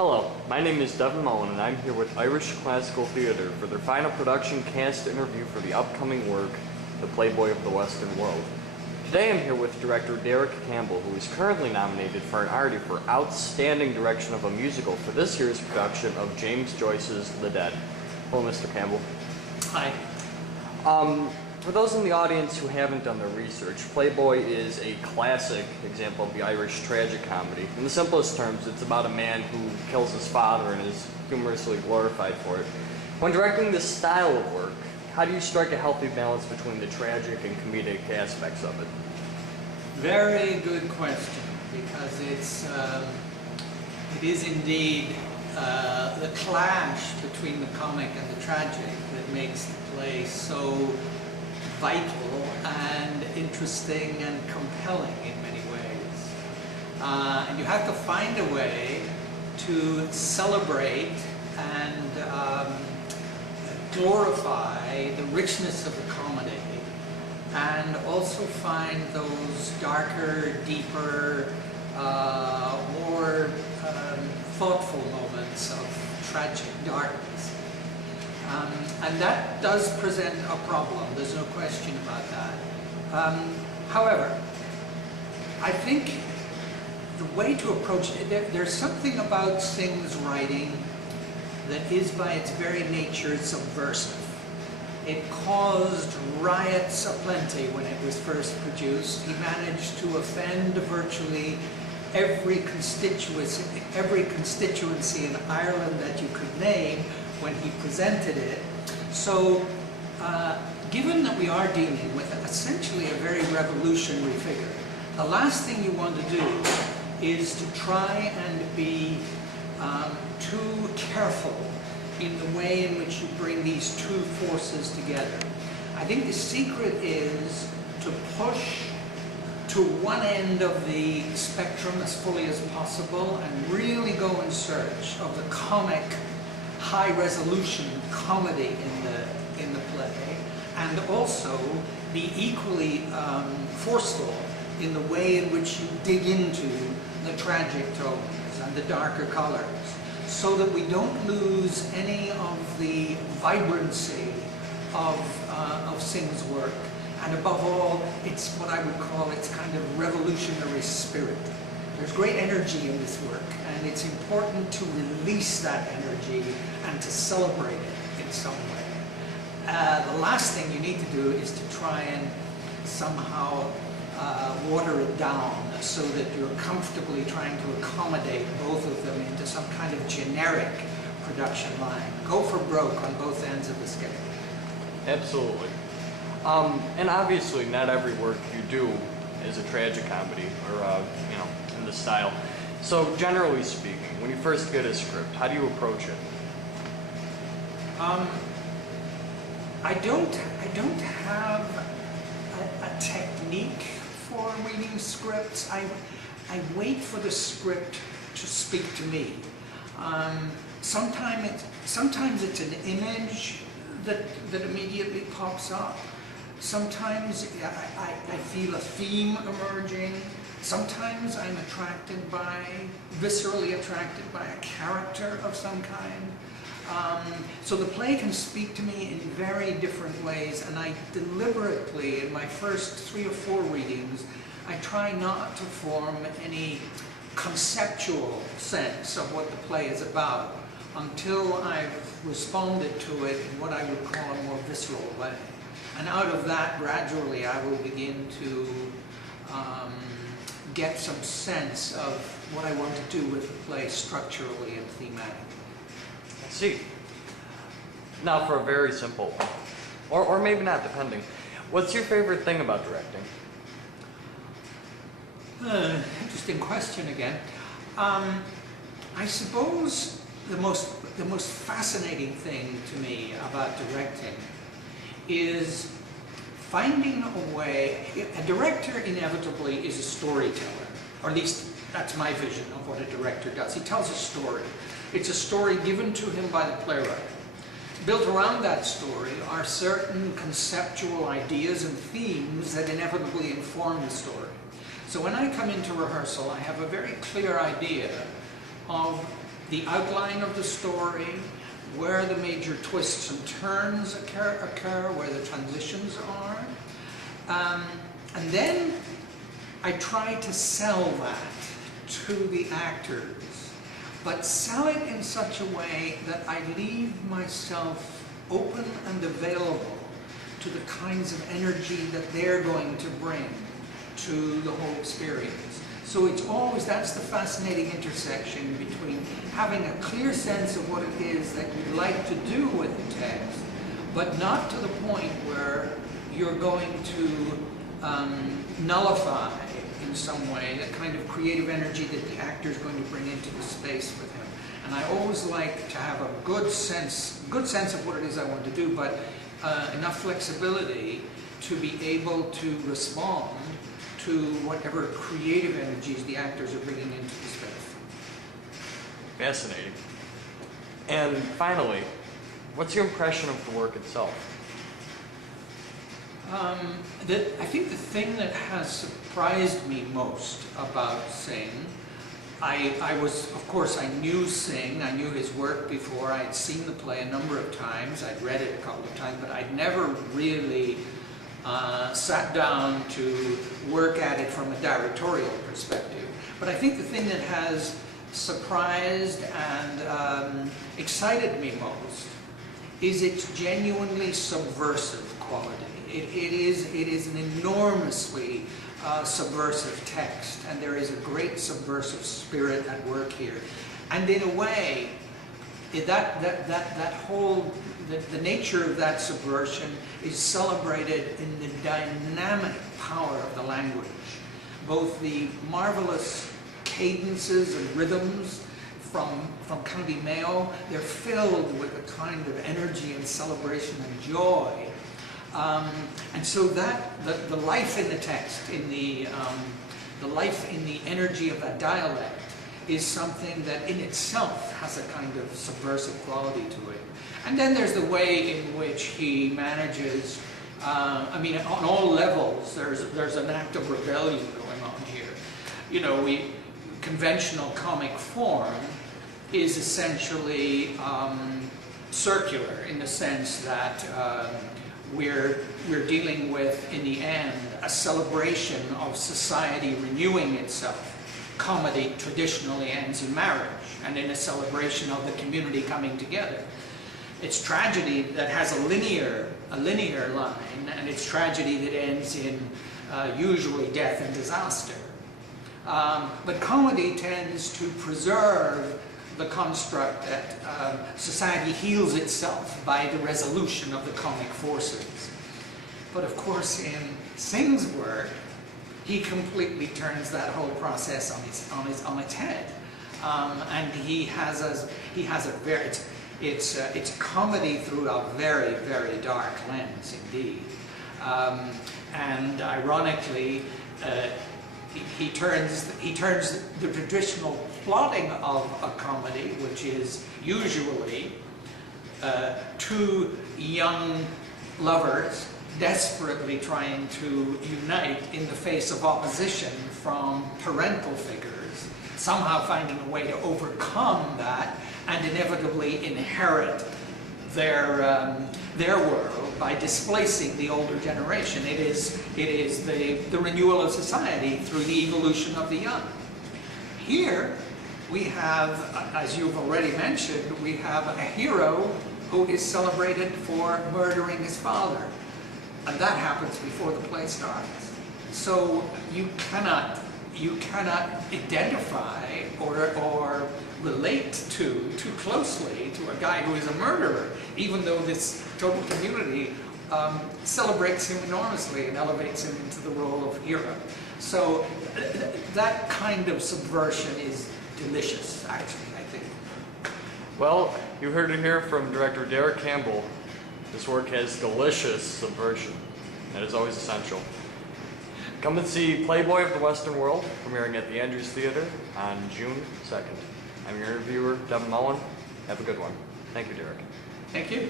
Hello, my name is Devin Mullen and I'm here with Irish Classical Theatre for their final production cast interview for the upcoming work, The Playboy of the Western World. Today I'm here with director Derek Campbell, who is currently nominated for an Artie for Outstanding Direction of a Musical for this year's production of James Joyce's The Dead. Hello, Mr. Campbell. Hi. For those in the audience who haven't done their research, Playboy is a classic example of the Irish tragic comedy. In the simplest terms, it's about a man who kills his father and is humorously glorified for it. When directing this style of work, how do you strike a healthy balance between the tragic and comedic aspects of it? Very good question, because it is indeed the clash between the comic and the tragic that makes the play so vital and interesting and compelling in many ways. And you have to find a way to celebrate and glorify the richness of the comedy and also find those darker, deeper, more thoughtful moments of tragic darkness. And that does present a problem, there's no question about that. However, I think the way to approach it, there's something about Singh's writing that is by its very nature subversive. It caused riots aplenty when it was first produced. He managed to offend virtually every constituency in Ireland that you could name when he presented it. So, given that we are dealing with essentially a very revolutionary figure, the last thing you want to do is to try and be too careful in the way in which you bring these two forces together. I think the secret is to push to one end of the spectrum as fully as possible and really go in search of the comic, high-resolution comedy in the play, and also be equally forceful in the way in which you dig into the tragic tones and the darker colors, so that we don't lose any of the vibrancy of Singh's work. And above all, it's what I would call its kind of revolutionary spirit. There's great energy in this work, and it's important to release that energy and to celebrate it in some way. The last thing you need to do is to try and somehow water it down so that you're comfortably trying to accommodate both of them into some kind of generic production line. Go for broke on both ends of the scale. Absolutely. And obviously not every work you do is a tragic comedy or, in the style. So generally speaking, when you first get a script, how do you approach it? I don't have a technique for reading scripts. I wait for the script to speak to me. Sometimes it's an image that immediately pops up. Sometimes I feel a theme emerging. Sometimes I'm viscerally attracted by a character of some kind. So the play can speak to me in very different ways, and I deliberately, in my first 3 or 4 readings, I try not to form any conceptual sense of what the play is about until I've responded to it in what I would call a more visceral way. And out of that, gradually, I will begin to get some sense of what I want to do with the play structurally and thematically. I see. Now for a very simple one, or maybe not, depending. What's your favorite thing about directing? Interesting question again. I suppose the most fascinating thing to me about directing is finding a way. A director inevitably is a storyteller, or at least that's my vision of what a director does. He tells a story. It's a story given to him by the playwright. Built around that story are certain conceptual ideas and themes that inevitably inform the story. So when I come into rehearsal, I have a very clear idea of the outline of the story, where the major twists and turns occur, where the transitions are. And then I try to sell that to the actors, but sell it in such a way that I leave myself open and available to the kinds of energy that they're going to bring to the whole experience. So it's always, that's the fascinating intersection between having a clear sense of what it is that you'd like to do with the text, but not to the point where you're going to nullify in some way the kind of creative energy that the actor is going to bring into the space with him. And I always like to have a good sense of what it is I want to do, but enough flexibility to be able to respond to whatever creative energies the actors are bringing into the space. Fascinating. And finally, what's your impression of the work itself? I think the thing that has surprised me most about Singh, I was, of course, I knew Singh, I knew his work before, I had seen the play a number of times, I'd read it a couple of times, but I'd never really sat down to work at it from a directorial perspective. But I think the thing that has surprised and excited me most is its genuinely subversive quality. It is an enormously subversive text, and there is a great subversive spirit at work here. And in a way, the nature of that subversion is celebrated in the dynamic power of the language. Both the marvelous cadences and rhythms from County Mayo, they're filled with a kind of energy and celebration and joy. And so that the life in the text, the life in the energy of that dialect, is something that in itself has a kind of subversive quality to it. And then there's the way in which he manages, I mean, on all levels, there's an act of rebellion going on here. You know, conventional comic form is essentially circular in the sense that we're dealing with, in the end, a celebration of society renewing itself. Comedy traditionally ends in marriage and in a celebration of the community coming together. It's tragedy that has a linear line, and it's tragedy that ends in usually death and disaster. But comedy tends to preserve the construct that society heals itself by the resolution of the comic forces. But of course, in Singh's work, he completely turns that whole process on its head, and he has a very it's comedy through a very, very dark lens indeed, and ironically, he turns the traditional plotting of a comedy, which is usually two young lovers desperately trying to unite in the face of opposition from parental figures, somehow finding a way to overcome that and inevitably inherit their world by displacing the older generation. It is the renewal of society through the evolution of the young. Here we have, as you've already mentioned, we have a hero who is celebrated for murdering his father. And that happens before the play starts. So you cannot identify or relate too closely to a guy who is a murderer, even though this total community celebrates him enormously and elevates him into the role of hero. So that kind of subversion is delicious, actually, I think. Well, you heard it here from director Derek Campbell. This work has delicious subversion. That is always essential. Come and see Playboy of the Western World, premiering at the Andrews Theater on June 2nd. I'm your interviewer, Devin Mullen. Have a good one. Thank you, Derek. Thank you.